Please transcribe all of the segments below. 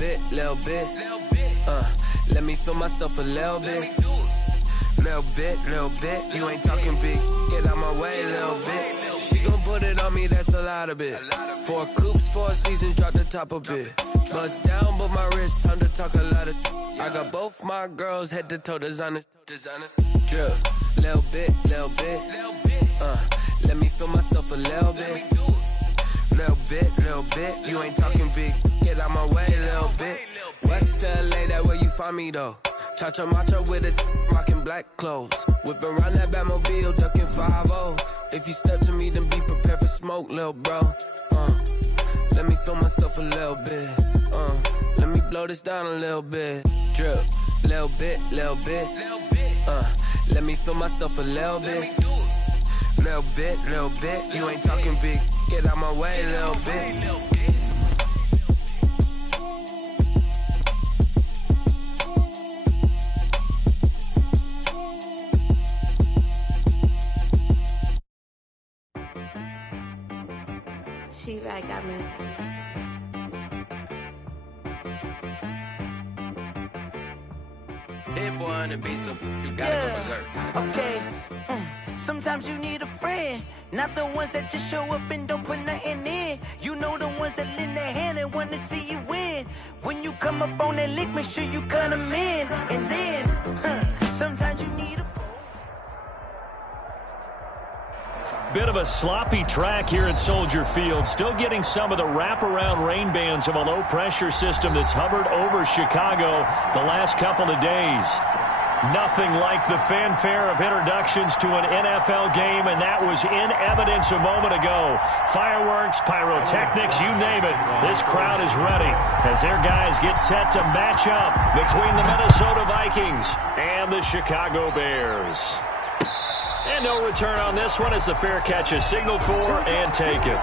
bit. Let me feel myself a little bit. Little bit. You ain't talking big. Get out my way, little bit. She gon' put it on me, that's a lot of it. 4 coops, 4 seasons, drop the top a bit. Bust down, but my wrist, time to talk a lot of. I got both my girls head to toe designer. Drip, little bit. Let me feel myself a little bit. Little bit. You ain't talking big. Get out my way, little bit. West LA, that where you find me though. Cha-cha matcha with a rockin' black clothes. Whip around that Batmobile, ducking 5-0. If you step to me, then be prepared for smoke, lil' bro. Let me feel myself a little bit. Let me blow this down a little bit. Drip, little bit. Let me feel myself a little bit. Little bit. You ain't talking big. Get out my way, little bit. She-Rag got me. Hit boy on the beat, so you gotta go berserk. Okay. Sometimes you need a friend, not the ones that just show up and don't put nothing in. You know the ones that lend their hand and want to see you win. When you come up on that lick, make sure you cut them in. And then, sometimes you need a Bit of a sloppy track here at Soldier Field. Still getting some of the wraparound rain bands of a low-pressure system that's hovered over Chicago the last couple of days. Nothing like the fanfare of introductions to an NFL game, and that was in evidence a moment ago. Fireworks, pyrotechnics, you name it. This crowd is ready as their guys get set to match up between the Minnesota Vikings and the Chicago Bears. And no return on this one as the fair catch is signaled for and taken.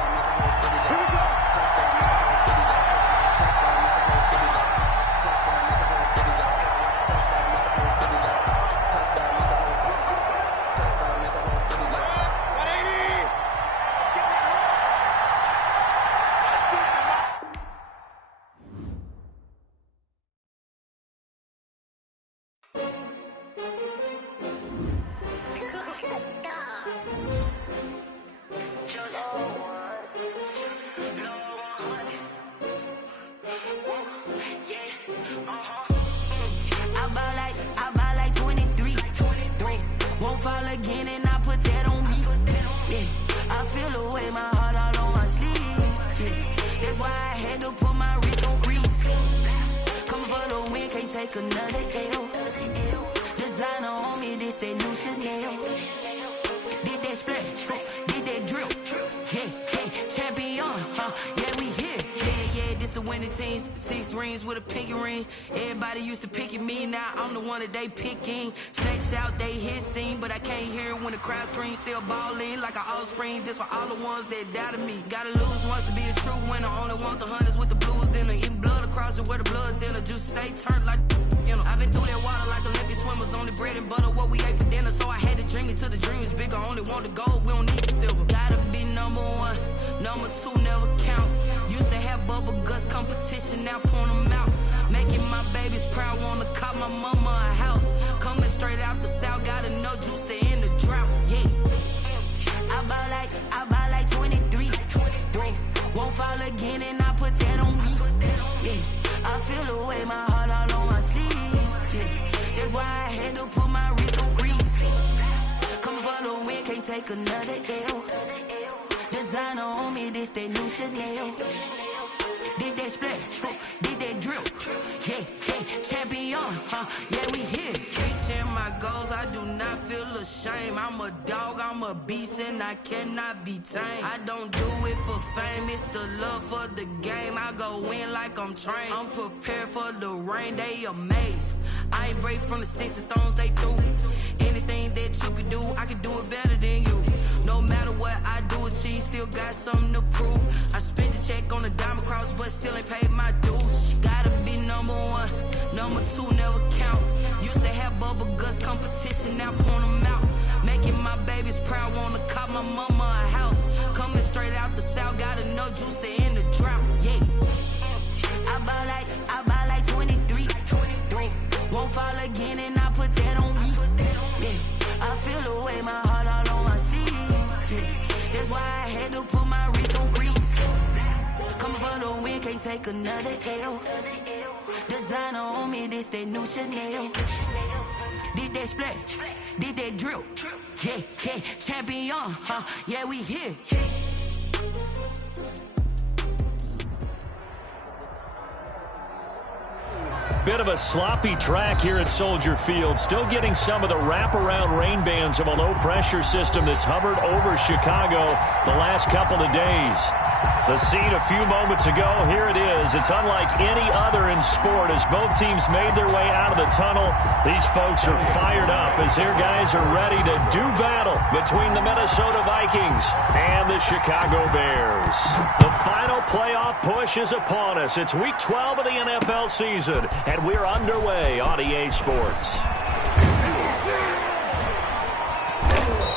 They picking snakes out, they hissing, but I can't hear when the crowd screams. Still balling like an offspring. This for all the ones that doubted me. Gotta lose once to be a true winner. Only want the hunters with the blues in it. Eating blood across it where the blood thinner. Juice stay turned like, you know. I've been through that water like Olympic swimmers. Only bread and butter what we ate for dinner. So I had to dream it till the dream is bigger. Only want the gold, we don't need the silver. Gotta be number one, number two never count. Used to have bubble guts competition, now point them out. Making my babies proud, wanna cop my mama a house. Coming straight out the south, got enough juice to end the drought, yeah. I buy like 23. Won't fall again and I put that on me, yeah. I feel the way, my heart all on my sleeve, yeah. That's why I had to put my wrist on freeze. Coming for the win, can't take another L. Designer on me, this that new Chanel. Did that splash, did that drip, yeah, champion, yeah, we here. Reaching my goals, I do not feel ashamed. I'm a dog, I'm a beast, and I cannot be tamed. I don't do it for fame, it's the love for the game. I go in like I'm trained. I'm prepared for the rain, they amazed. I ain't break from the sticks and stones they threw. Anything that you can do, I can do it better than you. No matter what I do, achieve, still got something to prove. I spent the check on the diamond cross, but still ain't paid my dues. Gotta be number one, number two never count. Used to have bubble guts competition, now point them out. Making my babies proud, wanna cop my mama a house. Coming straight out the south, got enough juice to end the drought, yeah. I buy can't take another L. Designer on me, this that new Chanel. This that splash, this that drill. Yeah, yeah, champion, yeah, we here. Bit of a sloppy track here at Soldier Field. Still getting some of the wraparound rain bands of a low-pressure system that's hovered over Chicago the last couple of days. The scene a few moments ago, here it is. It's unlike any other in sport as both teams made their way out of the tunnel. These folks are fired up as their guys are ready to do battle between the Minnesota Vikings and the Chicago Bears. The final playoff push is upon us. It's week 12 of the NFL season, and we're underway on EA Sports.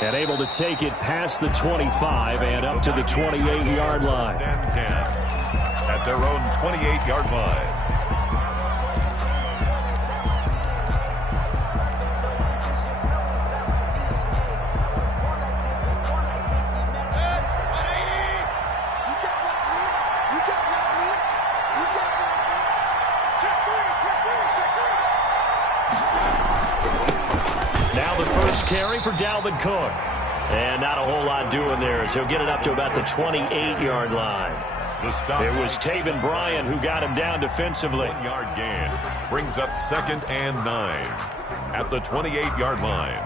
And able to take it past the 25 and up to the 28-yard line. 10 at their own 28-yard line. Now the first carry for Dalvin Cook. And not a whole lot doing there as he'll get it up to about the 28-yard line. It was Taven Bryan who got him down defensively. 1-yard gain brings up 2nd and 9 at the 28-yard line.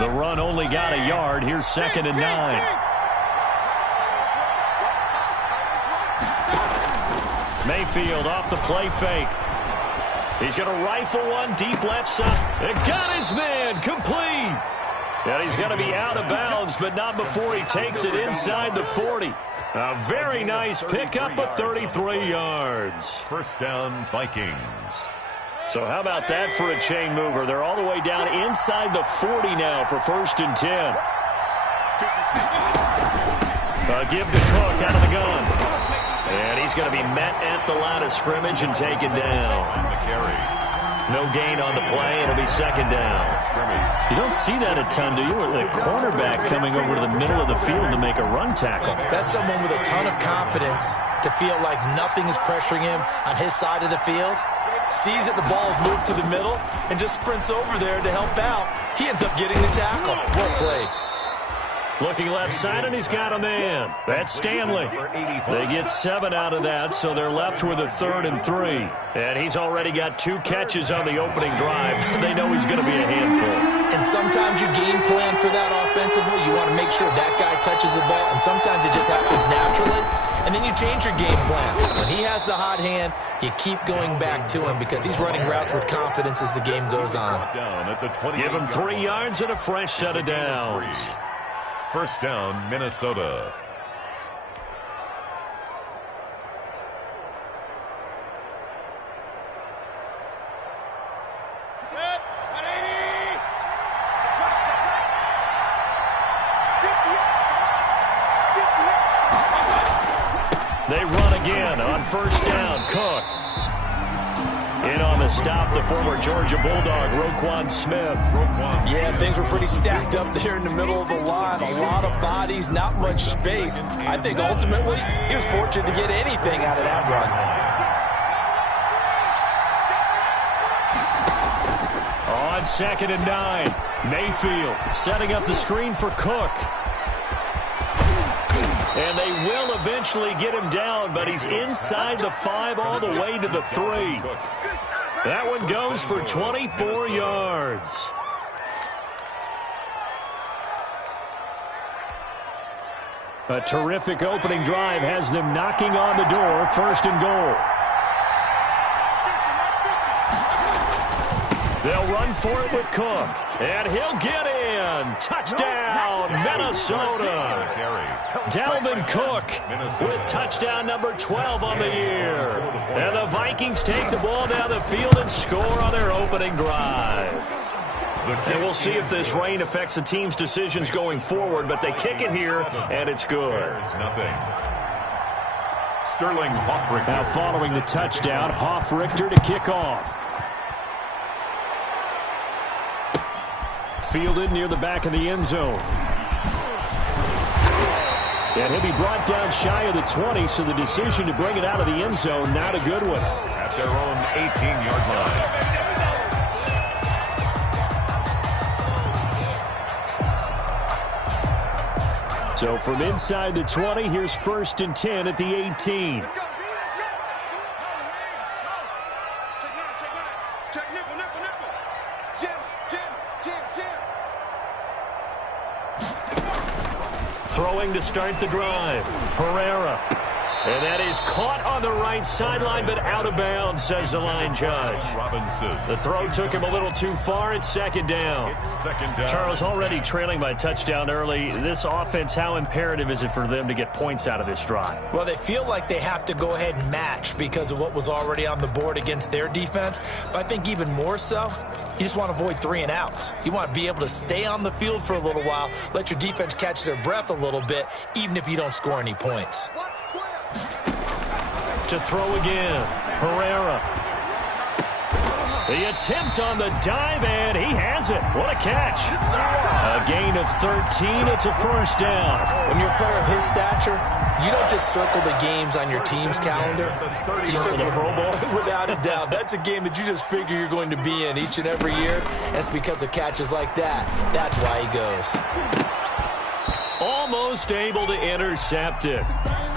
The run only got a yard. Here's 2nd and 9. Mayfield off the play fake. He's going to rifle one deep left side. And got his man complete. And he's going to be out of bounds, but not before he takes it inside the 40. A very nice pickup of 33 yards. First down, Vikings. So how about that for a chain mover? They're all the way down inside the 40 now for 1st and 10. Give to Cook out of the gun. And he's going to be met at the line of scrimmage and taken down. No gain on the play. It'll be 2nd down. You don't see that a ton, do you? The cornerback coming over to the middle of the field to make a run tackle. That's someone with a ton of confidence to feel like nothing is pressuring him on his side of the field. Sees that the ball's moved to the middle and just sprints over there to help out. He ends up getting the tackle. Well played. Looking left side, and he's got a man. That's Stanley. They get 7 out of that, so they're left with a 3rd and 3. And he's already got 2 catches on the opening drive. They know he's going to be a handful. And sometimes you game plan for that offensively. You want to make sure that guy touches the ball, and sometimes it just happens naturally. And then you change your game plan. When he has the hot hand, you keep going back to him because he's running routes with confidence as the game goes on. Give him 3 yards and a fresh set of downs. First down, Minnesota. They run again on first down. Cook. In on the stop, the former Georgia Bulldog, Roquan Smith. Yeah, things were pretty stacked up there in the middle of the line. A lot of bodies, not much space. I think ultimately he was fortunate to get anything out of that run. On 2nd and 9, Mayfield setting up the screen for Cook. And they will eventually get him down, but he's inside the 5 all the way to the 3. That one goes for 24 yards. A terrific opening drive has them knocking on the door, 1st and goal. They'll run for it with Cook, and he'll get in. Touchdown, Minnesota. Dalvin Cook with touchdown number 12 on the year. And the Vikings take the ball down the field and score on their opening drive. And we'll see if this rain affects the team's decisions going forward, but they kick it here, and it's good. Sterling Hoffrichter. Now following the touchdown, Hoffrichter to kick off. fielded near the back of the end zone. And he'll be brought down shy of the 20, so the decision to bring it out of the end zone, not a good one. At their own 18-yard line. So from inside the 20, here's 1st and 10 at the 18. Throwing to start the drive. Herrera. And that is caught on the right sideline, but out of bounds, says the line judge. Robinson. The throw took him a little too far. It's second down. Charles, already trailing by touchdown early. This offense, how imperative is it for them to get points out of this drive? Well, they feel like they have to go ahead and match because of what was already on the board against their defense. But I think even more so, you just want to avoid 3 and outs. You want to be able to stay on the field for a little while, let your defense catch their breath a little bit, even if you don't score any points. To throw again, Herrera. The attempt on the dive, and he has it. What a catch. A gain of 13. It's a first down. When you're a player of his stature, you don't just circle the games on your team's calendar. You circle the Pro Bowl. Without a doubt. That's a game that you just figure you're going to be in each and every year. That's because of catches like that. That's why he goes. Almost able to intercept it.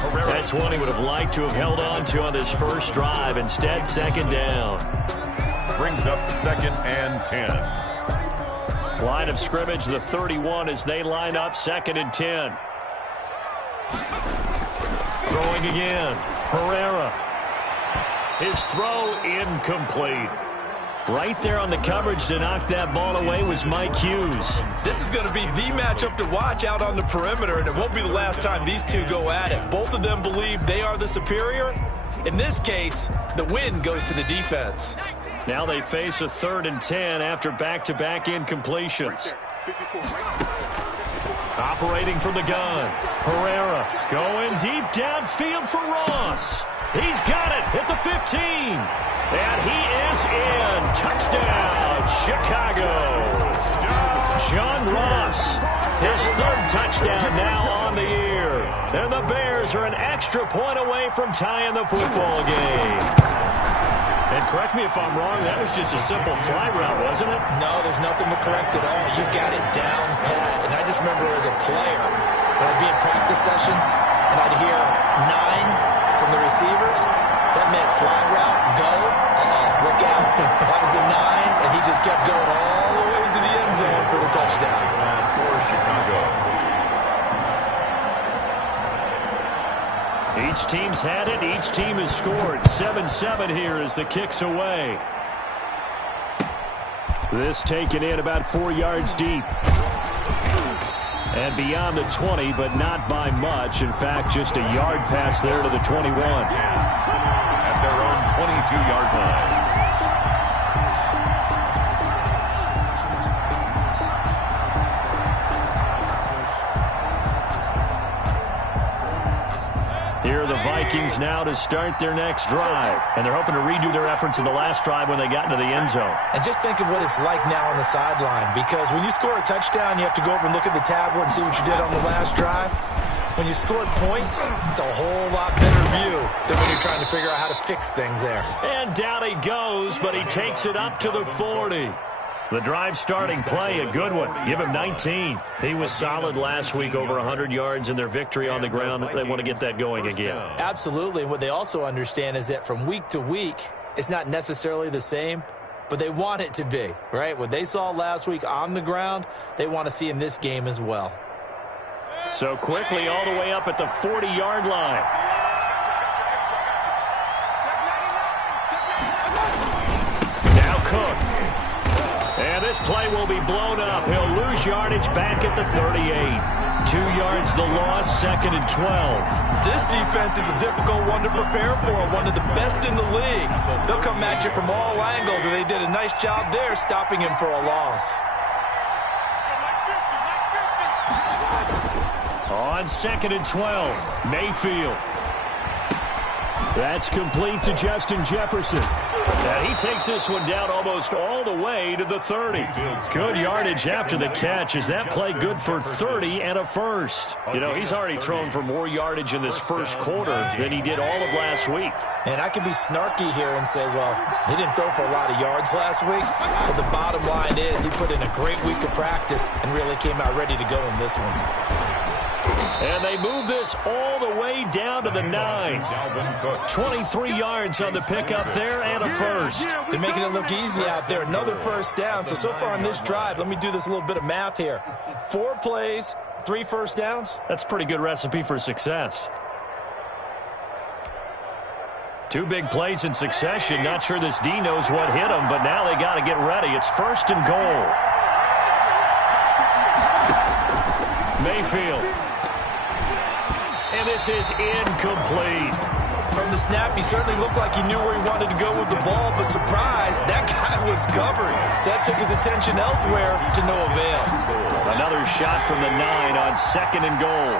That's one he would have liked to have held on to on this first drive. Instead, second down. Brings up 2nd and 10. Line of scrimmage, the 31 as they line up 2nd and 10. Throwing again. Herrera. His throw incomplete. Right there on the coverage to knock that ball away was Mike Hughes. This is going to be the matchup to watch out on the perimeter, and it won't be the last time these two go at it. Both of them believe they are the superior. In this case, the win goes to the defense. Now they face a 3rd and 10 after back-to-back incompletions. Operating from the gun. Herrera going deep downfield for Ross. He's got it at the 15. And he is in. Touchdown, Chicago. John Ross, his 3rd touchdown now on the year. And the Bears are an extra point away from tying the football game. And correct me if I'm wrong, that was just a simple fly route, wasn't it? No, there's nothing to correct at all. You got it down pat. And I just remember as a player, when I'd be in practice sessions, and I'd hear 9 from the receivers, that meant fly route, go, look out. That was the 9, and he just kept going all the way into the end zone for the touchdown. For Chicago. Each team's had it. Each team has scored. 7-7 here as the kick's away. This taken in about 4 yards deep. And beyond the 20, but not by much. In fact, just a yard pass there to the 21. At their own 22-yard line. Here are the Vikings now to start their next drive. And they're hoping to redo their efforts in the last drive when they got into the end zone. And just think of what it's like now on the sideline. Because when you score a touchdown, you have to go over and look at the tablet and see what you did on the last drive. When you scored points, it's a whole lot better view than when you're trying to figure out how to fix things there. And down he goes, but he takes it up to the 40. The drive starting play, a good one. Give him 19. He was solid last week, over 100 yards in their victory on the ground. They want to get that going again. Absolutely. What they also understand is that from week to week, it's not necessarily the same, but they want it to be, right? What they saw last week on the ground, they want to see in this game as well. So quickly all the way up at the 40-yard line. Now Cook. And this play will be blown up. He'll lose yardage back at the 38. 2 yards the loss, 2nd and 12. This defense is a difficult one to prepare for, one of the best in the league. They'll come at you from all angles, and they did a nice job there stopping him for a loss. On 2nd and 12, Mayfield. That's complete to Justin Jefferson. And he takes this one down almost all the way to the 30. Good yardage after the catch. Is that play good for 30 and a first? You know, he's already thrown for more yardage in this first quarter than he did all of last week. And I can be snarky here and say, well, he didn't throw for a lot of yards last week. But the bottom line is he put in a great week of practice and really came out ready to go in this one. And they move this all the way down to the 9. 23 yards on the pickup there and a first. They're making it look easy out there. Another first down. So far on this drive, let me do this little bit of math here. 4 plays, 3 first downs. That's a pretty good recipe for success. 2 big plays in succession. Not sure this D knows what hit him, but now they got to get ready. It's 1st and goal. Mayfield. And this is incomplete. From the snap, he certainly looked like he knew where he wanted to go with the ball, but surprise, that guy was covered. So that took his attention elsewhere to no avail. Another shot from the 9 on 2nd and goal.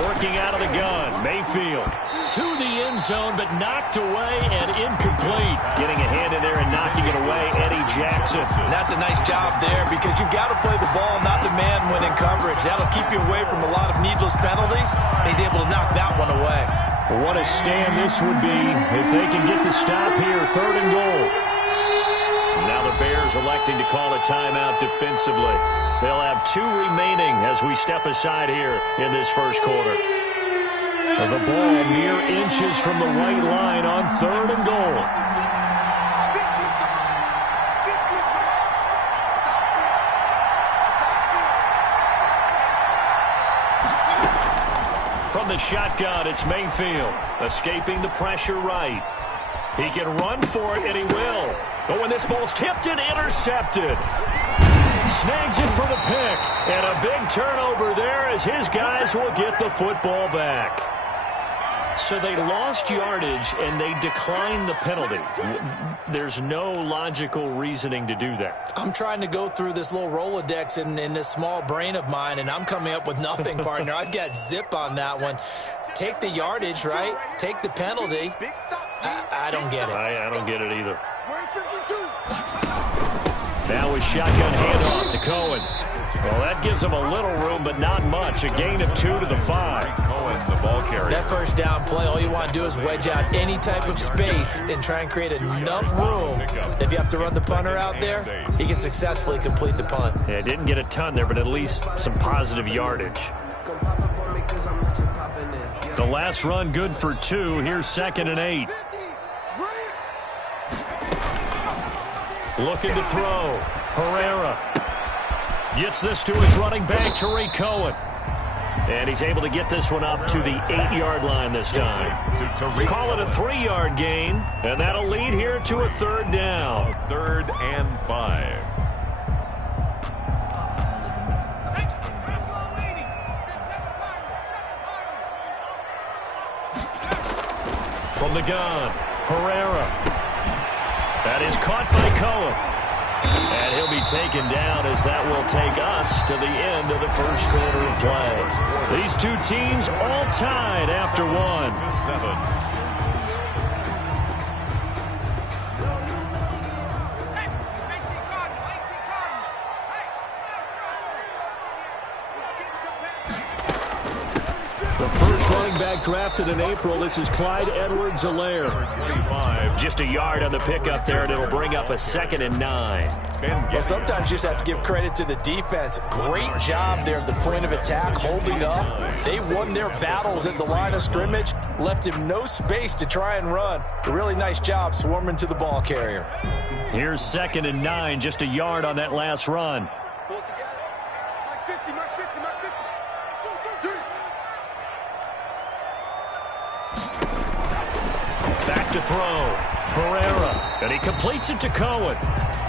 Working out of the gun, Mayfield to the end zone, but knocked away and incomplete. Getting a hand in there and knocking it away, Eddie Jackson. And that's a nice job there because you've got to play the ball, not the man when in coverage. That'll keep you away from a lot of needless penalties, and he's able to knock that one away. What a stand this would be if they can get the stop here, 3rd and goal. Now the Bears electing to call a timeout defensively. They'll have 2 remaining as we step aside here in this first quarter. The ball mere inches from the white line on 3rd and goal. From the shotgun, it's Mayfield, escaping the pressure right. He can run for it, and he will. But when this ball's tipped and intercepted, snags it for the pick. And a big turnover there as his guys will get the football back. So they lost yardage, and they declined the penalty. There's no logical reasoning to do that. I'm trying to go through this little Rolodex in this small brain of mine, and I'm coming up with nothing, partner. I've got zip on that one. Take the yardage, right? Take the penalty. I don't get it. I don't get it either. Now with shotgun handoff to Cohen. Well, that gives him a little room, but not much. A gain of 2 to the 5. Cohen, the ball carrier. That first down play, all you want to do is wedge out any type of space and try and create enough room. If you have to run the punter out there, he can successfully complete the punt. Yeah, didn't get a ton there, but at least some positive yardage. The last run good for 2. Here's 2nd and 8. Looking to throw. Herrera gets this to his running back, Tariq Cohen. And he's able to get this one up to the 8-yard line this time. Call it a 3-yard gain, and that'll lead here to a 3rd down. 3rd and 5. From the gun, Herrera. That is caught by Cohen. And he'll be taken down as that will take us to the end of the first quarter of play. These 2 teams all tied after 1. The first running back drafted in April, this is Clyde Edwards-Helaire. 25. Just a yard on the pickup there, and it'll bring up a 2nd and 9. Well, sometimes you just have to give credit to the defense. Great job there at the point of attack, holding up. They won their battles at the line of scrimmage, left him no space to try and run. A really nice job swarming to the ball carrier. Here's 2nd and 9, just a yard on that last run. Back to throw. Herrera. And he completes it to Cohen.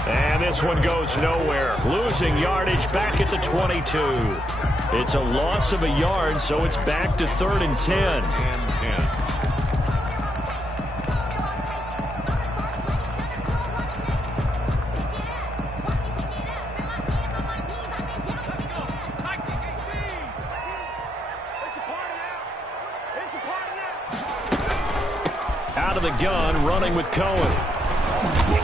And this one goes nowhere. Losing yardage back at the 22. It's a loss of a yard, so it's back to 3rd and 10. of the gun, running with Cohen.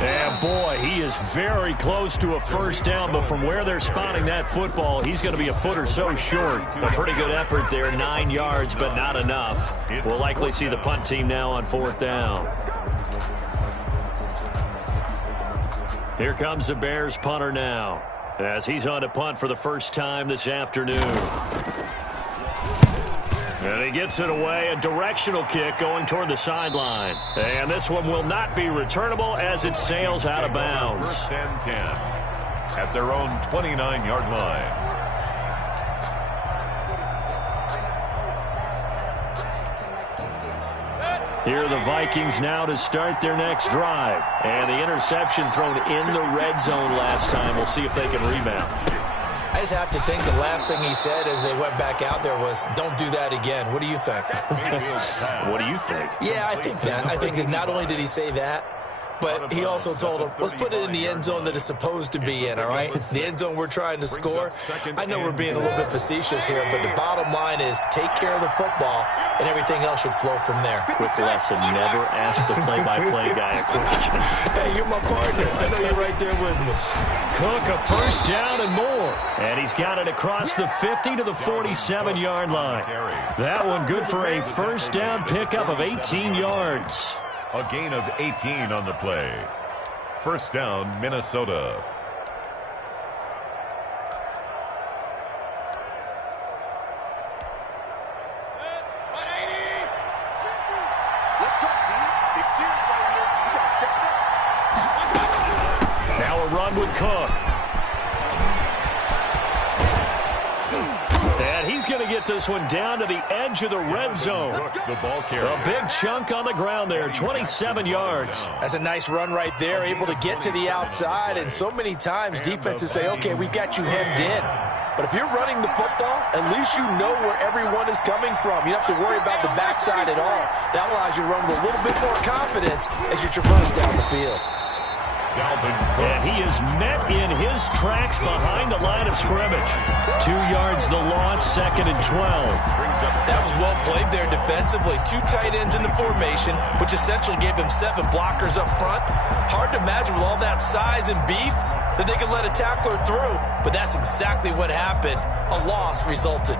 And boy, he is very close to a first down, but from where they're spotting that football, he's going to be a foot or so short. A pretty good effort there, 9 yards, but not enough. We'll likely see the punt team now on 4th down. Here comes the Bears punter now, as he's on to punt for the first time this afternoon. And he gets it away, a directional kick going toward the sideline. And this one will not be returnable as it sails out of bounds. 1st and 10 at their own 29-yard line. Here are the Vikings now to start their next drive. And the interception thrown in the red zone last time. We'll see if they can rebound. I just have to think the last thing he said as they went back out there was, don't do that again. What do you think? What do you think? Yeah, I think that. I think that not only did he say that, but he also told him, let's put it in the end zone that it's supposed to be in, all right? The end zone we're trying to score. I know we're being a little bit facetious here, but the bottom line is take care of the football, and everything else should flow from there. Quick lesson, never ask the play-by-play guy a question. Hey, you're my partner. I know you're right there with me. Cook, a first down and more. And he's got it across the 50 to the 47-yard line. That one good for a first down pickup of 18 yards. A gain of 18 on the play. First down, Minnesota. Now a run with Cook. And he's going to get this one down to the edge of the red zone. The ball carrier. A big chunk on the ground there, 27 yards. That's a nice run right there, able to get to the outside. And so many times defenses say, okay, we've got you hemmed in. But if you're running the football, at least you know where everyone is coming from. You don't have to worry about the backside at all. That allows you to run with a little bit more confidence as you traverse down the field. And he is met in his tracks behind the line of scrimmage. 2 yards the loss, 2nd and 12. That was well played there defensively. 2 tight ends in the formation, which essentially gave them 7 blockers up front. Hard to imagine with all that size and beef that they could let a tackler through, but that's exactly what happened. A loss resulted.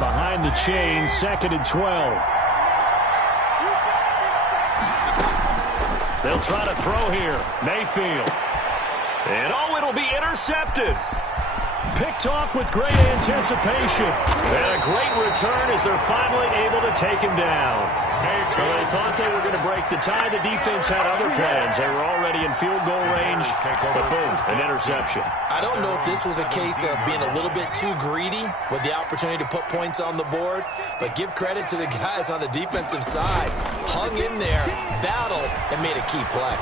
Behind the chain, 2nd and 12. They'll try to throw here. Mayfield. And it'll be intercepted. Picked off with great anticipation. And a great return as they're finally able to take him down. Well, they thought they were going to break the tie. The defense had other plans. They were already in field goal range. But boom, an interception. I don't know if this was a case of being a little bit too greedy with the opportunity to put points on the board, but give credit to the guys on the defensive side. Hung in there, battled, and made a key play.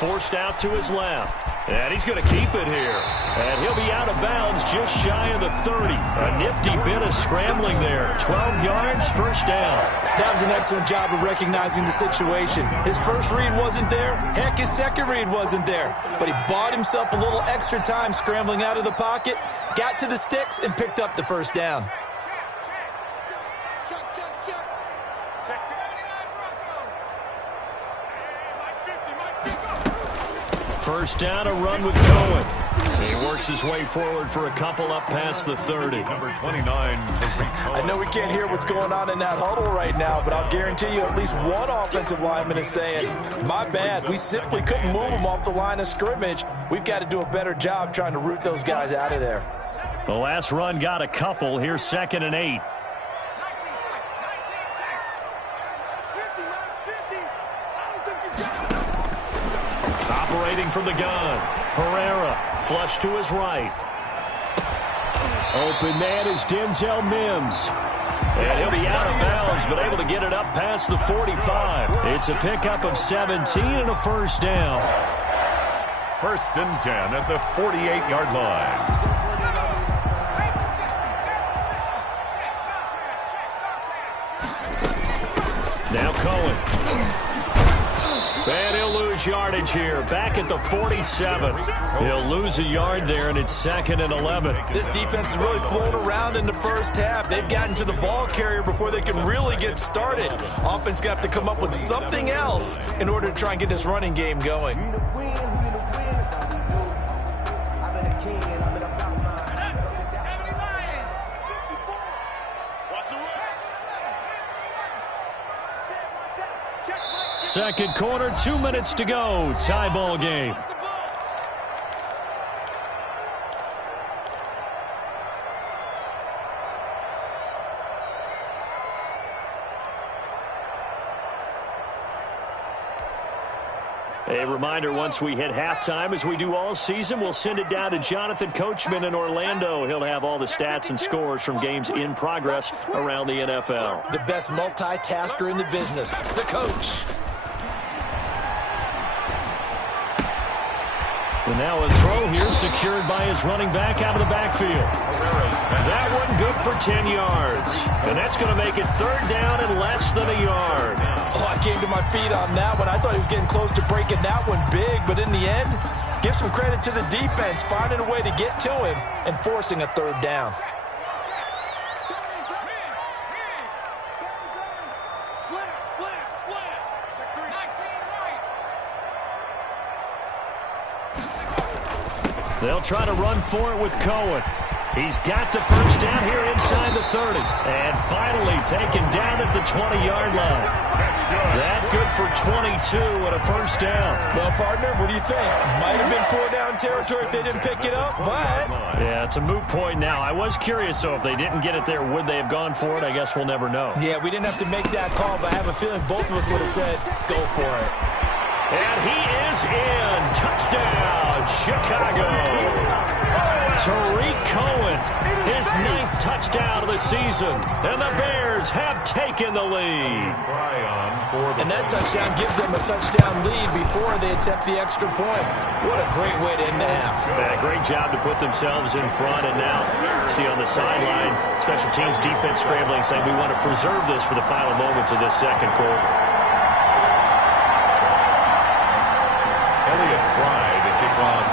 Forced out to his left. And he's going to keep it here. And he'll be out of bounds just shy of the 30. A nifty bit of scrambling there. 12 yards, first down. That was an excellent job of recognizing the situation. His first read wasn't there. Heck, his second read wasn't there. But he bought himself a little extra time scrambling out of the pocket, got to the sticks, and picked up the first down. First down, a run with Cohen. He works his way forward for a couple up past the 30. Number 29, I know we can't hear what's going on in that huddle right now, but I'll guarantee you at least one offensive lineman is saying, my bad, we simply couldn't move them off the line of scrimmage. We've got to do a better job trying to root those guys out of there. The last run got a couple. Here's 2nd and 8. Operating from the gun. Herrera, flush to his right. Open man is Denzel Mims. And he'll be out of bounds, but able to get it up past the 45. It's a pickup of 17 and a first down. 1st and 10 at the 48-yard line. Now Cohen. And he'll lose yardage here. Back at the 47. He'll lose a yard there, and it's 2nd and 11. This defense is really flown around in the first half. They've gotten to the ball carrier before they can really get started. Offense going to have to come up with something else in order to try and get this running game going. Second quarter, 2 minutes to go. Tie ball game. A reminder, once we hit halftime, as we do all season, we'll send it down to Jonathan Coachman in Orlando. He'll have all the stats and scores from games in progress around the NFL. The best multitasker in the business, the coach. And now a throw here secured by his running back out of the backfield. That one good for 10 yards. And that's going to make it 3rd down and less than a yard. Oh, I came to my feet on that one. I thought he was getting close to breaking that one big, but in the end, give some credit to the defense, finding a way to get to him and forcing a 3rd down. They'll try to run for it with Cohen. He's got the first down here inside the 30. And finally taken down at the 20-yard line. That's good. That good for 22 and a first down. Well, partner, what do you think? Might have been 4-down territory if they didn't pick it up, but... Yeah, it's a moot point now. I was curious, though, if they didn't get it there, would they have gone for it? I guess we'll never know. Yeah, we didn't have to make that call, but I have a feeling both of us would have said, go for it. And he is in. Touchdown, Chicago. Tariq Cohen, his 9th touchdown of the season. And the Bears have taken the lead. And that touchdown gives them a touchdown lead before they attempt the extra point. What a great way to end the half. Yeah, great job to put themselves in front. And now, see on the sideline, special teams defense scrambling, saying we want to preserve this for the final moments of this second quarter.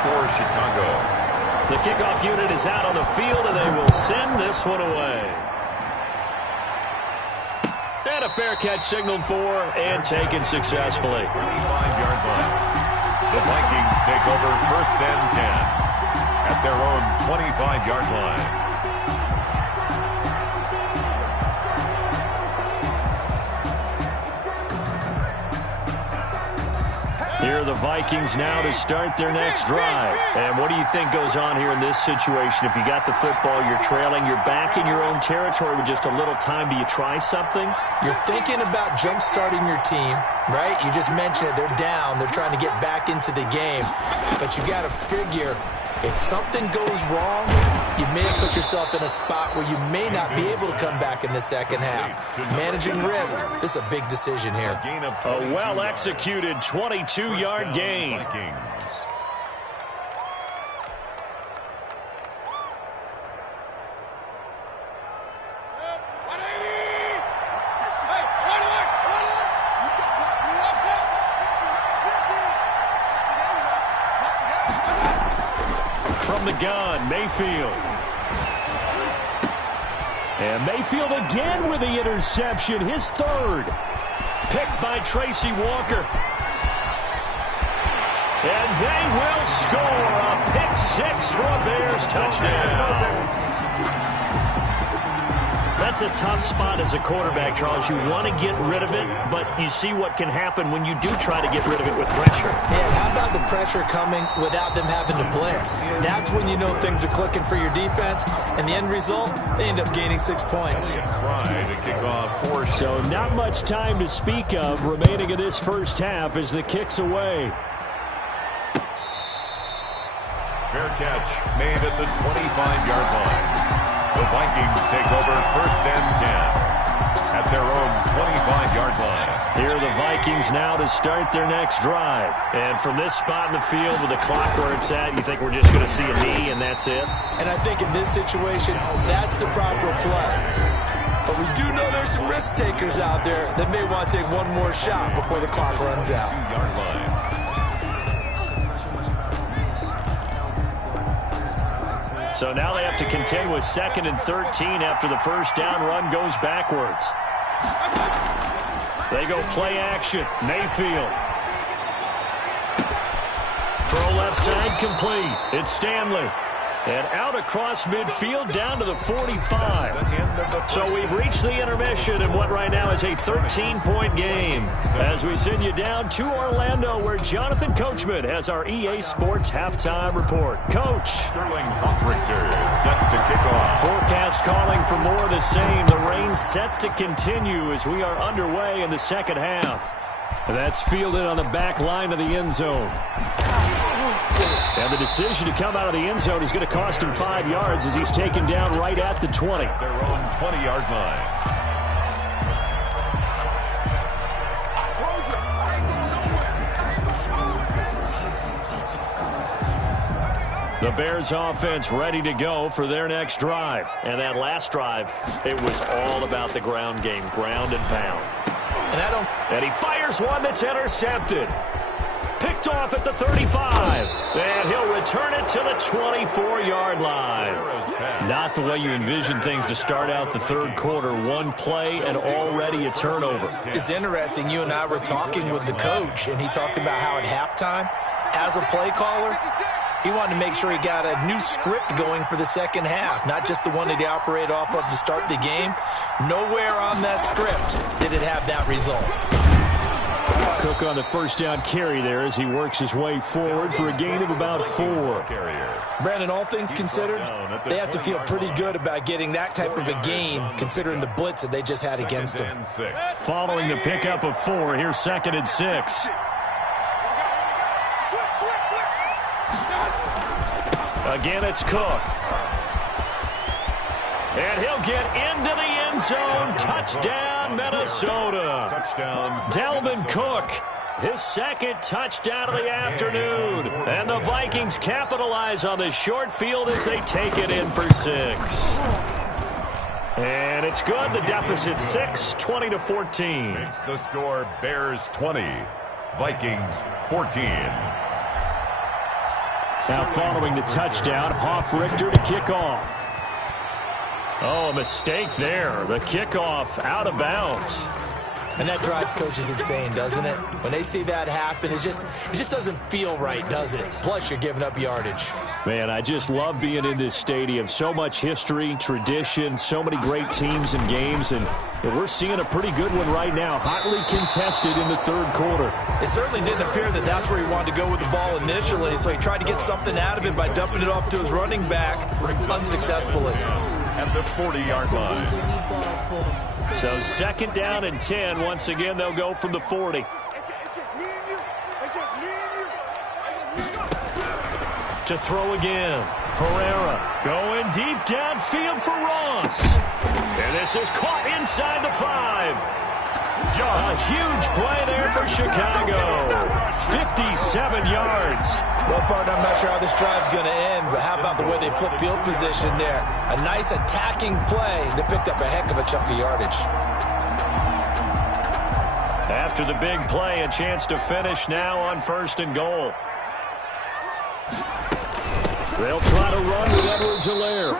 For Chicago. The kickoff unit is out on the field, and they will send this one away. And a fair catch signaled for and taken successfully. 25-yard line. The Vikings take over 1st and 10 at their own 25-yard line. Here are the Vikings now to start their next drive. And what do you think goes on here in this situation? If you got the football, you're trailing, you're back in your own territory with just a little time. Do you try something? You're thinking about jump-starting your team, right? You just mentioned it. They're down. They're trying to get back into the game. But you got to figure, if something goes wrong, you may have put yourself in a spot where you may not be able to come back in the second half. Managing risk, this is a big decision here. A well-executed 22-yard gain. From the gun, Mayfield. And Mayfield again with the interception, his 3rd. Picked by Tracy Walker. And they will score a pick 6 for a Bears touchdown. That's a tough spot as a quarterback, Charles. You want to get rid of it, but you see what can happen when you do try to get rid of it with pressure. Yeah, how about the pressure coming without them having to blitz? That's when you know things are clicking for your defense, and the end result, they end up gaining 6 points. So not much time to speak of remaining in this first half as the kick's away. Fair catch made at the 25-yard line. The Vikings take over 1st and 10 at their own 25-yard line. Here are the Vikings now to start their next drive. And from this spot in the field with the clock where it's at, you think we're just going to see a knee and that's it? And I think in this situation, that's the proper play. But we do know there's some risk takers out there that may want to take one more shot before the clock runs out. 2-yard line. So now they have to contend with 2nd and 13 after the first down run goes backwards. They go play action. Mayfield. Throw left side complete. It's Stanley. And out across midfield down to the 45. So we've reached the intermission in what right now is a 13-point game. As we send you down to Orlando where Jonathan Coachman has our EA Sports halftime report. Coach. Sterling Hoffrichter is set to kick off. Forecast calling for more of the same. The rain set to continue as we are underway in the second half. That's fielded on the back line of the end zone. And the decision to come out of the end zone is going to cost him 5 yards as he's taken down right at the 20. Their own 20-yard line. The Bears offense ready to go for their next drive. And that last drive, it was all about the ground game, ground and pound. And he fires one that's intercepted. Picked off at the 35. And he'll return it to the 24-yard line. Not the way you envision things to start out the third quarter. One play and already a turnover. It's interesting. You and I were talking with the coach, and he talked about how at halftime, as a play caller, he wanted to make sure he got a new script going for the second half, not just the one that he operated off of to start the game. Nowhere on that script did it have that result. Cook on the first down carry there as he works his way forward for a gain of about 4. Brandon, all things considered, they have to feel pretty good about getting that type of a gain considering the blitz that they just had against them. Following the pickup of 4, here's 2nd and 6. Again, it's Cook. And he'll get into the end zone. Touchdown, Minnesota. Touchdown. Dalvin Cook, his 2nd touchdown of the afternoon. And the Vikings capitalize on the short field as they take it in for 6. And it's good. The deficit 6, 20-14. Makes the score Bears 20, Vikings 14. Now following the touchdown, Hoffrichter to kick off. Oh, a mistake there. The kickoff out of bounds. And that drives coaches insane, doesn't it? When they see that happen, it just doesn't feel right, does it? Plus, you're giving up yardage. Man, I just love being in this stadium. So much history, tradition, so many great teams and games, and we're seeing a pretty good one right now. Hotly contested in the third quarter. It certainly didn't appear that that's where he wanted to go with the ball initially, so he tried to get something out of it by dumping it off to his running back unsuccessfully. At the 40-yard line. So 2nd down and 10. Once again, they'll go from the 40. To throw again. Herrera going deep downfield for Ross. And this is caught inside the 5. A huge play there for Chicago. 57 yards. Well, partner, I'm not sure how this drive's going to end, but how about the way they flip field position there? A nice attacking play that picked up a heck of a chunk of yardage. After the big play, a chance to finish now on 1st and goal. They'll try to run with Edwards-Helaire.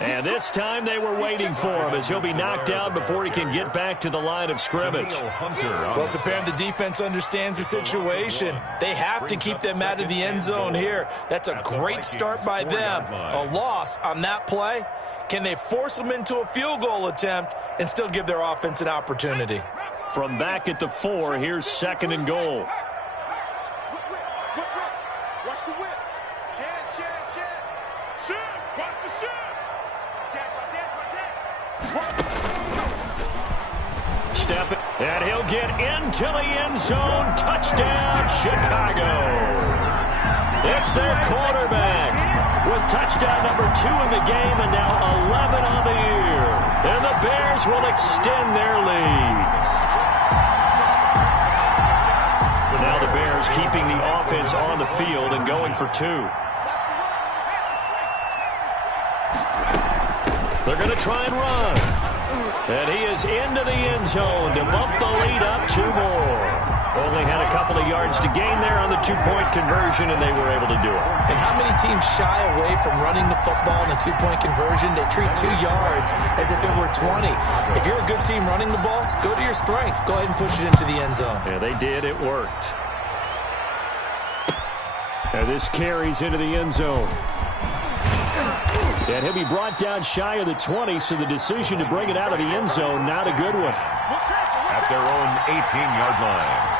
And this time they were waiting for him as he'll be knocked down before he can get back to the line of scrimmage. Well, it's apparent the defense understands the situation. They have to keep them out of the end zone here. That's a great start by them. A loss on that play. Can they force them into a field goal attempt and still give their offense an opportunity? From back at the 4, here's 2nd and goal. Step it, and he'll get into the end zone. Touchdown, Chicago. It's their quarterback with touchdown number 2 in the game and now 11 on the year. And the Bears will extend their lead. Now the Bears keeping the offense on the field and going for 2. They're going to try and run. And he is into the end zone to bump the lead up 2 more. Only had a couple of yards to gain there on the 2-point conversion, and they were able to do it. And how many teams shy away from running the football in a 2-point conversion? They treat 2 yards as if it were 20. If you're a good team running the ball, go to your strength. Go ahead and push it into the end zone. Yeah, they did. It worked. And this carries into the end zone. And he'll be brought down shy of the 20, so the decision to bring it out of the end zone, not a good one. At their own 18-yard line.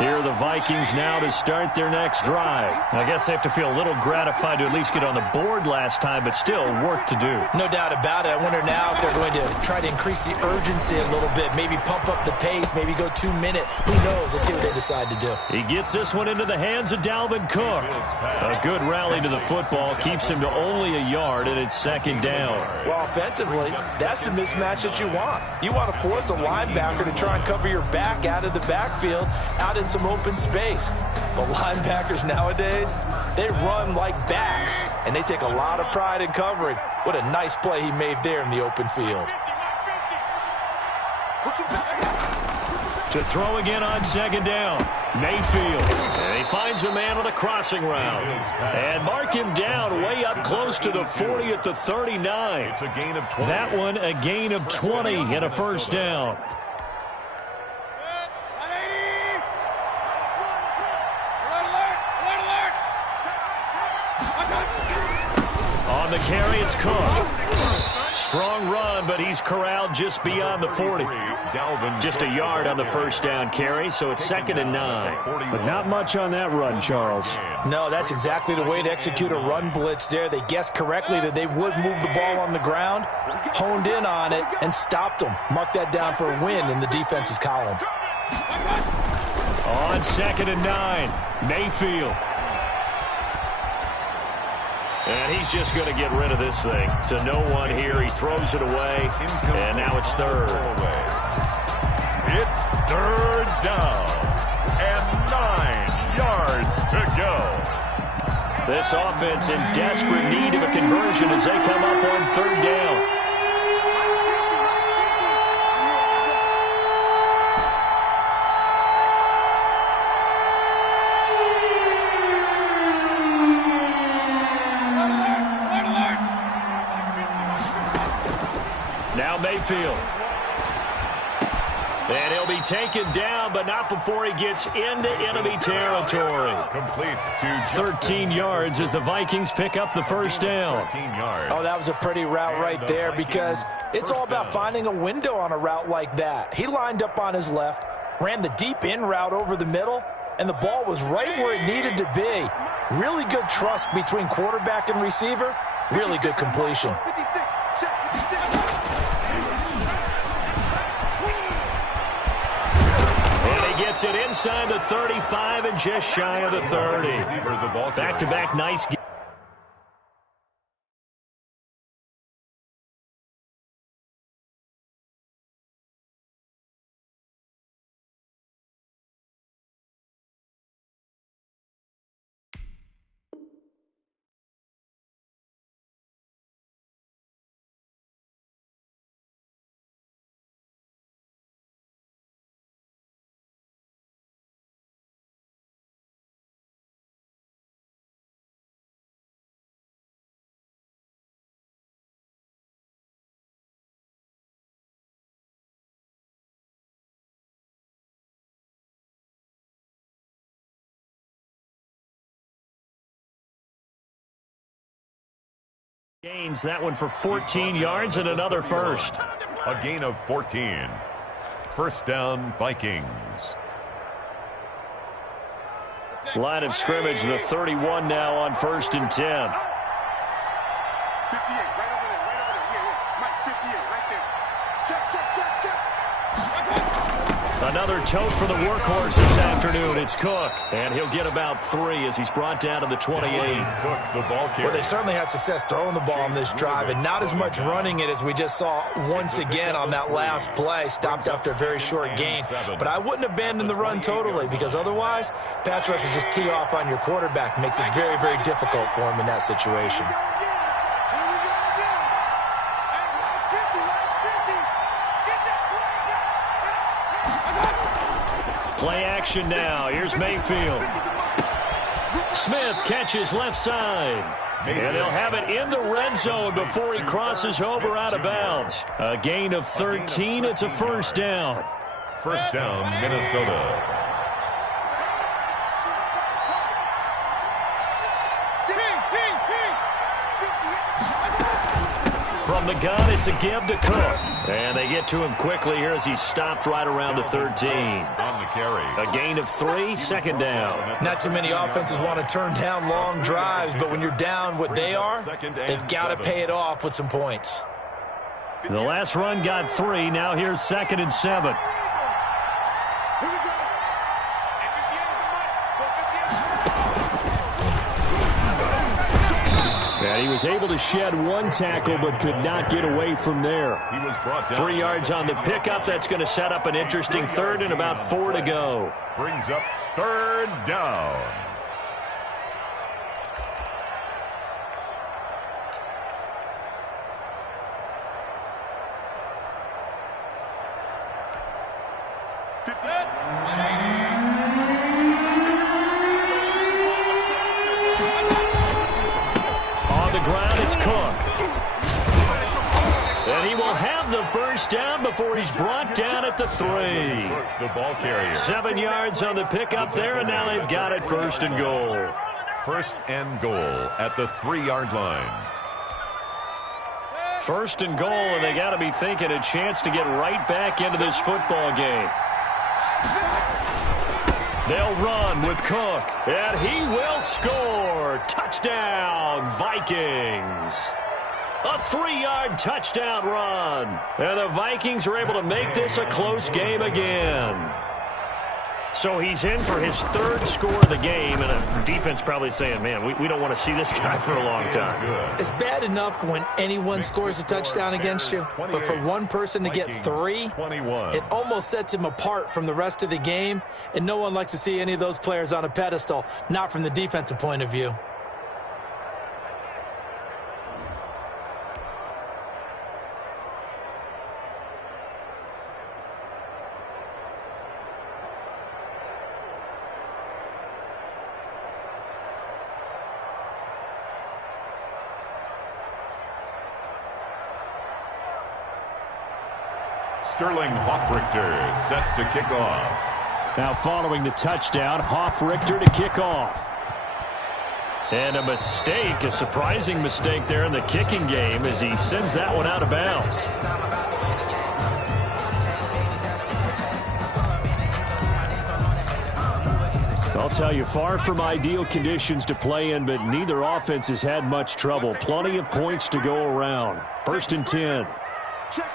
Here are the Vikings now to start their next drive. I guess they have to feel a little gratified to at least get on the board last time, but still work to do. No doubt about it. I wonder now if they're going to try to increase the urgency a little bit, maybe pump up the pace, maybe go 2-minute. Who knows? Let's see what they decide to do. He gets this one into the hands of Dalvin Cook. A good rally to the football keeps him to only a yard, and it's second down. Well, offensively, that's the mismatch that you want. You want to force a linebacker to try and cover your back out of the backfield, out in some open space. The linebackers nowadays, they run like backs, and they take a lot of pride in covering. What a nice play he made there in the open field. To throw again on second down, Mayfield. And he finds a man on a crossing route. And mark him down way up close to the 40 at the 39. It's a gain of 20. That one a gain of 20 and a first down. On the carry, it's Cook. Strong run, but he's corralled just beyond the 40. Just a yard on the first down carry, so it's 2nd and 9. But not much on that run, Charles. No, that's exactly the way to execute a run blitz there. They guessed correctly that they would move the ball on the ground, honed in on it, and stopped them. Mark that down for a win in the defense's column. On 2nd and 9, Mayfield. And he's just going to get rid of this thing. To no one here. He throws it away. And now it's 3rd. It's 3rd down. And 9 yards to go. This offense in desperate need of a conversion as they come up on 3rd down. Now Mayfield. And he'll be taken down, but not before he gets into enemy territory. Complete to 13 yards as the Vikings pick up the first down. 13 yards. Oh, that was a pretty route right there because it's all about finding a window on a route like that. He lined up on his left, ran the deep in route over the middle, and the ball was right where it needed to be. Really good trust between quarterback and receiver. Really good completion. Gets it inside the 35 and just shy of the 30. Back-to-back nice game. Gains that one for 14 yards and another first. A gain of 14. First down, Vikings. Line of scrimmage, the 31 now on 1st and 10. 58, right over there, Yeah, Mike, 58, right there. Check. Another tote for the workhorse this afternoon. It's Cook. And he'll get about 3 as he's brought down to the 28. Cook, the ball carrier. Well, they certainly had success throwing the ball on this drive, and not as much running it as we just saw once again on that last play. Stopped after a very short gain. But I wouldn't abandon the run totally, because otherwise, pass rushers just tee off on your quarterback. Makes it very, very difficult for him in that situation. Play action now. Here's Mayfield. Smith catches left side. And they'll have it in the red zone before he crosses over out of bounds. A gain of 13. It's a first down. First down, Minnesota. From the gun, it's a give to Cook. And they get to him quickly here as he's stopped right around the 13. On the carry. A gain of 3, second down. Not too many offenses want to turn down long drives, but when you're down what they are, they've got to pay it off with some points. The last run got 3. Now here's 2nd and 7. And he was able to shed 1 tackle but could not get away from there. He was brought down. 3 yards on the pickup. That's going to set up an interesting third and about 4 to go. Brings up third down. First down before he's brought down at the 3. The ball carrier. 7 yards on the pickup there, and now they've got it first and goal. First and goal at the 3-yard line. First and goal, and they got to be thinking a chance to get right back into this football game. They'll run with Cook, and he will score. Touchdown, Vikings. A 3-yard touchdown run. And the Vikings are able to make this a close game again. So he's in for his 3rd score of the game, and the defense probably saying, man, we don't want to see this guy for a long time. It's bad enough when anyone scores a touchdown against you, but for one person to get 3, it almost sets him apart from the rest of the game, and no one likes to see any of those players on a pedestal, not from the defensive point of view. Sterling Hoffrichter set to kick off. Now following the touchdown, Hoffrichter to kick off. And a mistake, a surprising mistake there in the kicking game as he sends that one out of bounds. I'll tell you, far from ideal conditions to play in, but neither offense has had much trouble. Plenty of points to go around. 1st and 10. Check.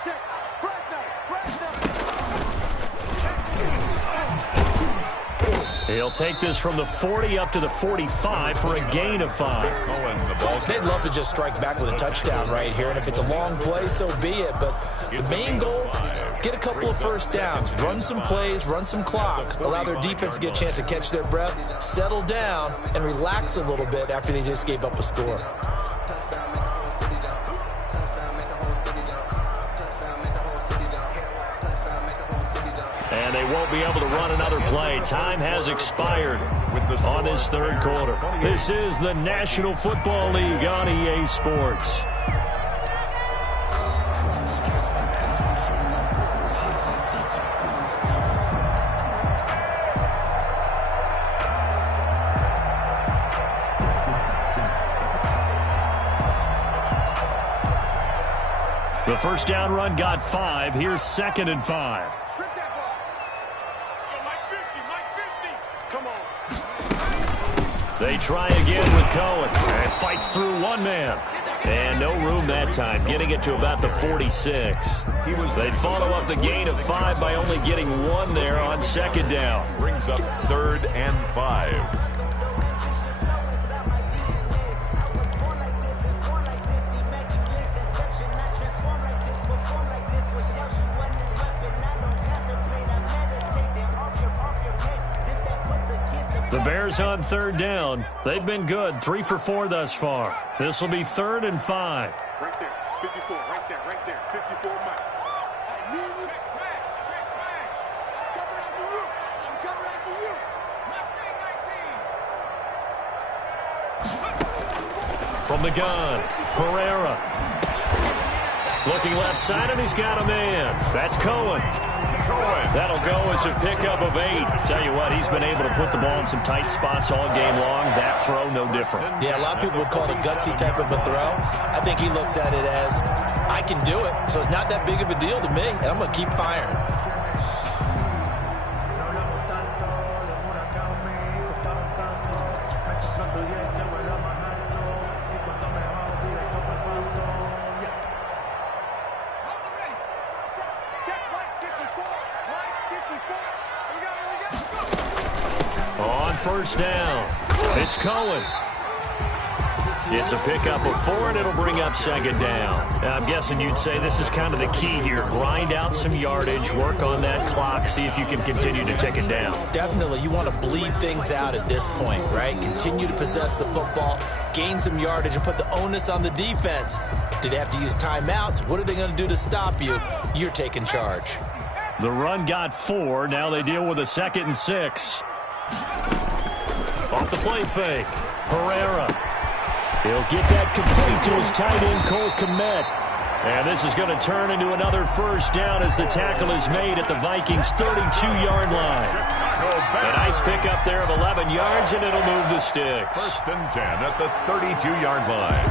He'll take this from the 40 up to the 45 for a gain of 5. They'd love to just strike back with a touchdown right here, and if it's a long play, so be it. But the main goal, get a couple of first downs, run some plays, run some clock, allow their defense to get a chance to catch their breath, settle down, and relax a little bit after they just gave up a score. And they won't be able to run another play. Time has expired on this 3rd quarter. This is the National Football League on EA Sports. The first down run got 5. Here's 2nd and 5. They try again with Cohen. And fights through one man. And no room that time, getting it to about the 46. They follow up the gain of 5 by only getting 1 there on second down. Brings up 3rd and 5. The Bears on 3rd down. They've been good, 3 for 4 thus far. This will be 3rd and 5. Right there, 54, right there, 54, Mike. I need you. Check smash. Cover after you. I'm covering after you. From the gun, Pereira. Looking left side, and he's got a man. That's Cohen. That'll go as a pickup of 8. Tell you what, he's been able to put the ball in some tight spots all game long. That throw, no different. Yeah, a lot of people would call it a gutsy type of a throw. I think he looks at it as, I can do it, so it's not that big of a deal to me, and I'm going to keep firing. On first down, it's Cohen. It's a pickup of 4, and it'll bring up second down. Now, I'm guessing you'd say this is kind of the key here. Grind out some yardage, work on that clock, see if you can continue to take it down. Definitely, you want to bleed things out at this point, right? Continue to possess the football, gain some yardage, and put the onus on the defense. Do they have to use timeouts? What are they going to do to stop you? You're taking charge. The run got 4. Now they deal with a 2nd and 6. Off the play fake, Pereira. He'll get that complete to his tight end, Cole Kmet. And this is going to turn into another first down as the tackle is made at the Vikings' 32-yard line. A nice pickup there of 11 yards, and it'll move the sticks. 1st and 10 at the 32-yard line.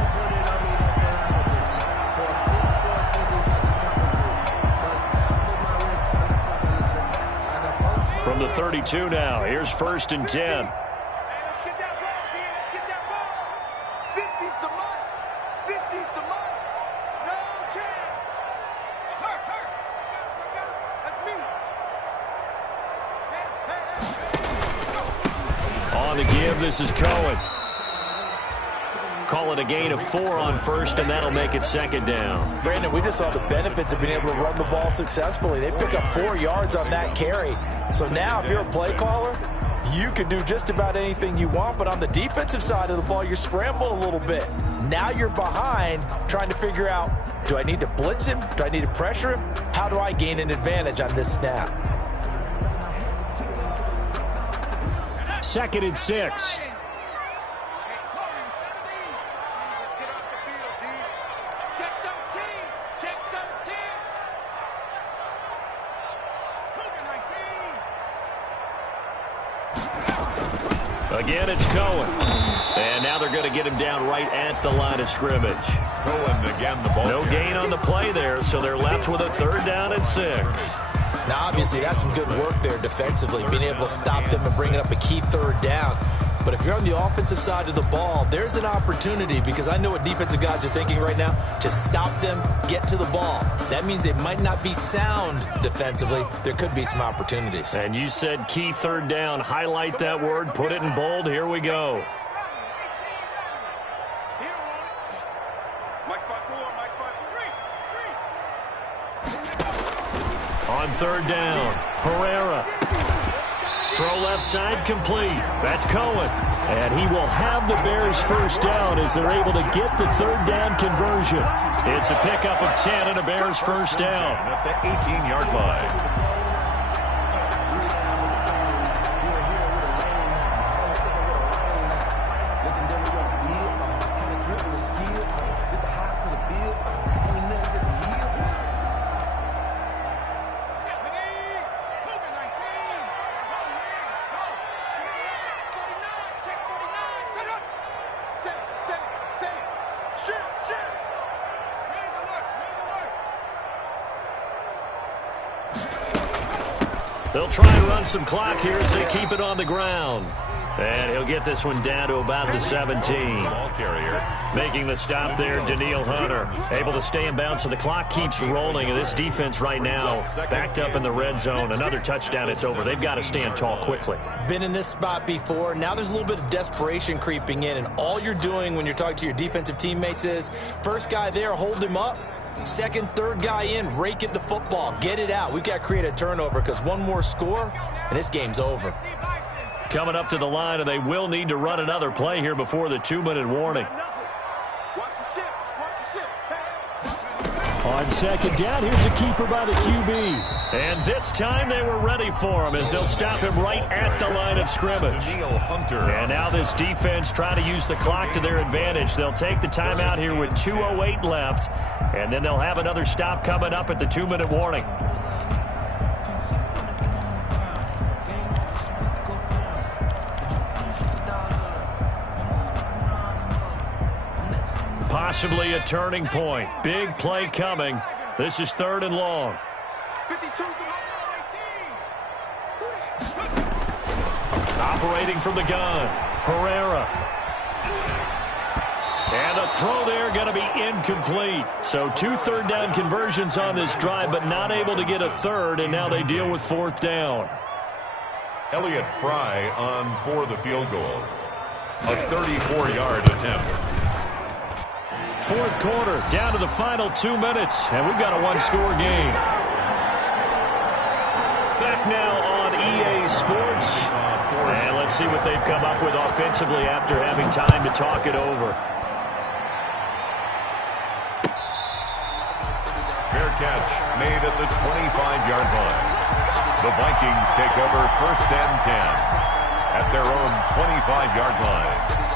From the 32 now, here's 1st and 10. On the give, this is Cohen. Call it a gain of 4 on 1st, and that'll make it 2nd down. Brandon, we just saw the benefits of being able to run the ball successfully. They pick up 4 yards on that carry. So now if you're a play caller, you can do just about anything you want, but on the defensive side of the ball, you're scrambling a little bit. Now you're behind trying to figure out, do I need to blitz him? Do I need to pressure him? How do I gain an advantage on this snap? 2nd and 6. Again, it's Cohen. And now they're going to get him down right at the line of scrimmage. Cohen again, the ball. No gain on the play there, so they're left with a 3rd down and 6. Now, obviously, that's some good work there defensively, being able to stop them and bring it up a key 3rd down. But if you're on the offensive side of the ball, there's an opportunity, because I know what defensive guys are thinking right now. Just stop them, get to the ball. That means they might not be sound defensively. There could be some opportunities. And you said key 3rd down. Highlight that word, put it in bold. Here we go. On 3rd down, Pereira. Throw left side complete. That's Cohen. And he will have the Bears' 1st down as they're able to get the 3rd down conversion. It's a pickup of 10 and a Bears' 1st down. At the 18-yard line. They'll try and run some clock here as they keep it on the ground. And he'll get this one down to about the 17. Ball carrier. Making the stop there, Daniil Hunter. Able to stay in bounds, so the clock keeps rolling. And this defense right now backed up in the red zone. Another touchdown, it's over. They've got to stand tall quickly. Been in this spot before. Now there's a little bit of desperation creeping in. And all you're doing when you're talking to your defensive teammates is, first guy there, hold him up. Second, third guy in, rake at the football. Get it out. We've got to create a turnover because one more score, and this game's over. Coming up to the line, and they will need to run another play here before the 2-minute warning. On second down, here's a keeper by the QB. And this time they were ready for him as they'll stop him right at the line of scrimmage. And now this defense trying to use the clock to their advantage. They'll take the timeout here with 2:08 left, and then they'll have another stop coming up at the 2-minute warning. Possibly a turning point. Big play coming. This is 3rd and long. Operating from the gun, Herrera. And a throw there going to be incomplete. So 2 third-down conversions on this drive, but not able to get a third, and now they deal with 4th down. Elliott Fry on for the field goal. A 34-yard attempt. 4th quarter, down to the final 2 minutes, and we've got a 1-score game. Back now on EA Sports, and let's see what they've come up with offensively after having time to talk it over. Fair catch made at the 25-yard line. The Vikings take over 1st and 10 at their own 25-yard line.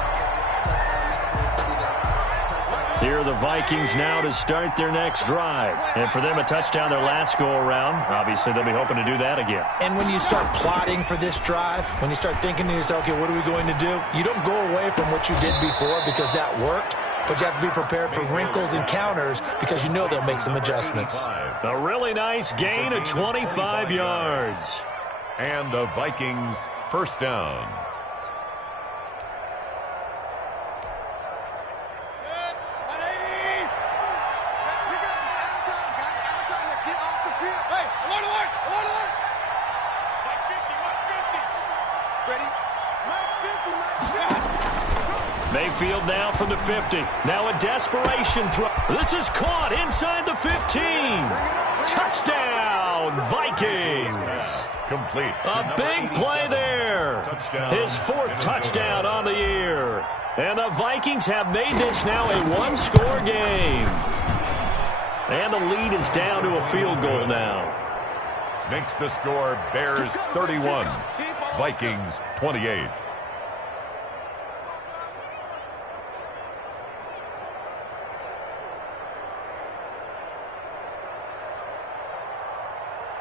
Here are the Vikings now to start their next drive. And for them, a touchdown their last go-around. Obviously, they'll be hoping to do that again. And when you start plotting for this drive, when you start thinking to yourself, okay, what are we going to do? You don't go away from what you did before because that worked, but you have to be prepared for wrinkles and counters because you know they'll make some adjustments. A really nice gain of 25 yards. And the Vikings 1st down. Mayfield now from the 50. Now a desperation throw. This is caught inside the 15. Touchdown, Vikings. Complete. A big play there. His 4th touchdown on the year. And the Vikings have made this now a 1-score game. And the lead is down to a field goal now. Makes the score Bears 31, Vikings 28.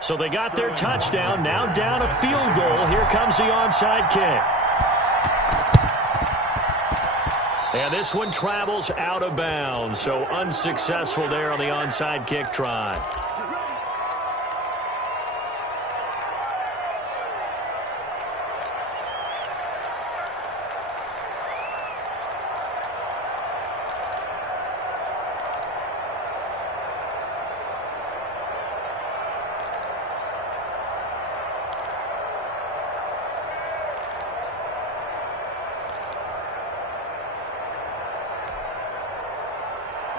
So they got their touchdown, now down a field goal. Here comes the onside kick. And this one travels out of bounds, so unsuccessful there on the onside kick try.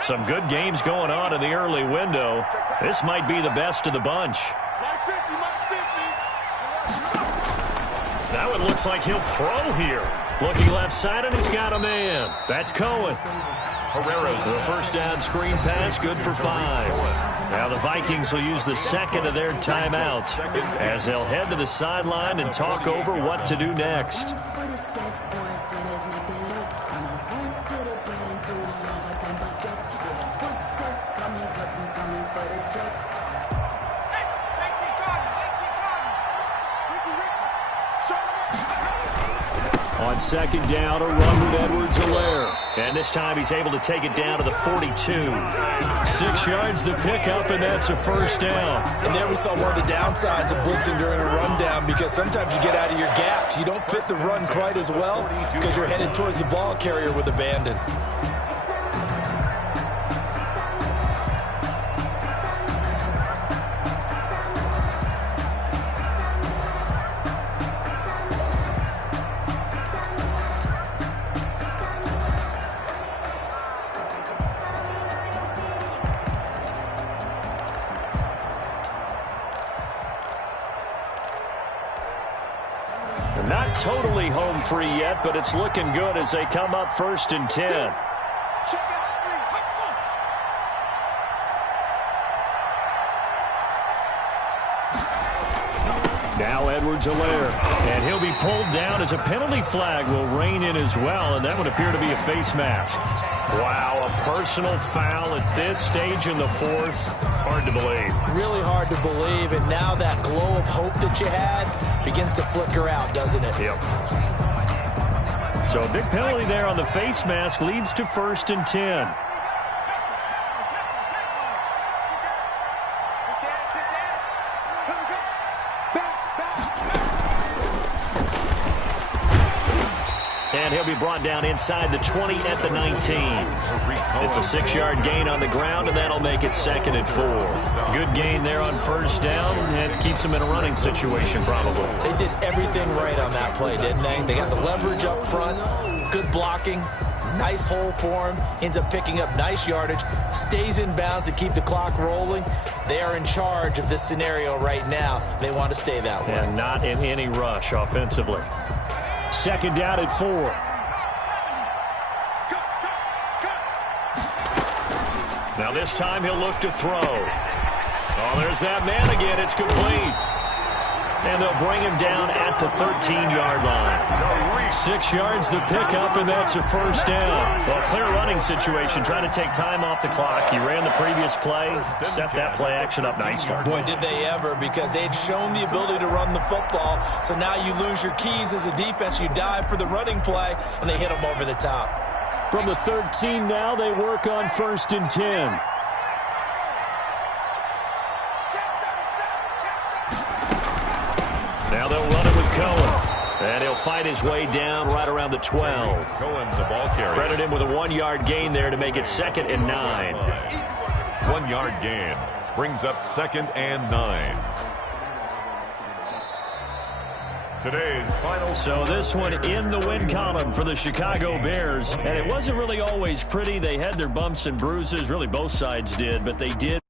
Some good games going on in the early window. This might be the best of the bunch. That one looks like he'll throw here. Looking left side, and he's got a man. That's Cohen. Herrera's the first down screen pass, good for 5. Now the Vikings will use the second of their timeouts as they'll head to the sideline and talk over what to do next. On second down, a run with Edwards-Helaire. And this time he's able to take it down to the 42. 6 yards the pickup, and that's a first down. And there we saw one of the downsides of blitzing during a rundown, because sometimes you get out of your gaps. You don't fit the run quite as well because you're headed towards the ball carrier with abandon. Not totally home free yet, but it's looking good as they come up 1st and 10. Now Edwards-Helaire, and he'll be pulled down as a penalty flag will rein in as well, and that would appear to be a face mask. Wow, a personal foul at this stage in the 4th. Hard to believe. Really hard to believe, and now that glow of hope that you had begins to flicker out, doesn't it? Yep. So a big penalty there on the face mask leads to 1st and 10. And he'll be brought down inside the 20 at the 19. It's a 6-yard gain on the ground, and that'll make it 2nd and 4. Good gain there on 1st down, and keeps them in a running situation probably. They did everything right on that play, didn't they? They got the leverage up front, good blocking, nice hole for him, ends up picking up nice yardage, stays in bounds to keep the clock rolling. They are in charge of this scenario right now. They want to stay that way. And not in any rush offensively. 2nd down at 4. Now this time he'll look to throw. Oh, there's that man again. It's complete. And they'll bring him down at the 13-yard line. 6 yards the pickup, and that's a 1st down. Well, clear running situation, trying to take time off the clock. He ran the previous play, set that play action up nicely. Boy, did they ever, because they had shown the ability to run the football. So now you lose your keys as a defense. You dive for the running play, and they hit him over the top. From the 13 now, they work on 1st and 10. Now they'll run it with Cohen. And he'll fight his way down right around the 12. Cohen, the ball carrier. Credit him with a 1-yard gain there to make it 2nd and 9. 1-yard gain brings up 2nd and 9. Today's final. So this one in the win column for the Chicago Bears. And it wasn't really always pretty. They had their bumps and bruises. Really both sides did. But they did.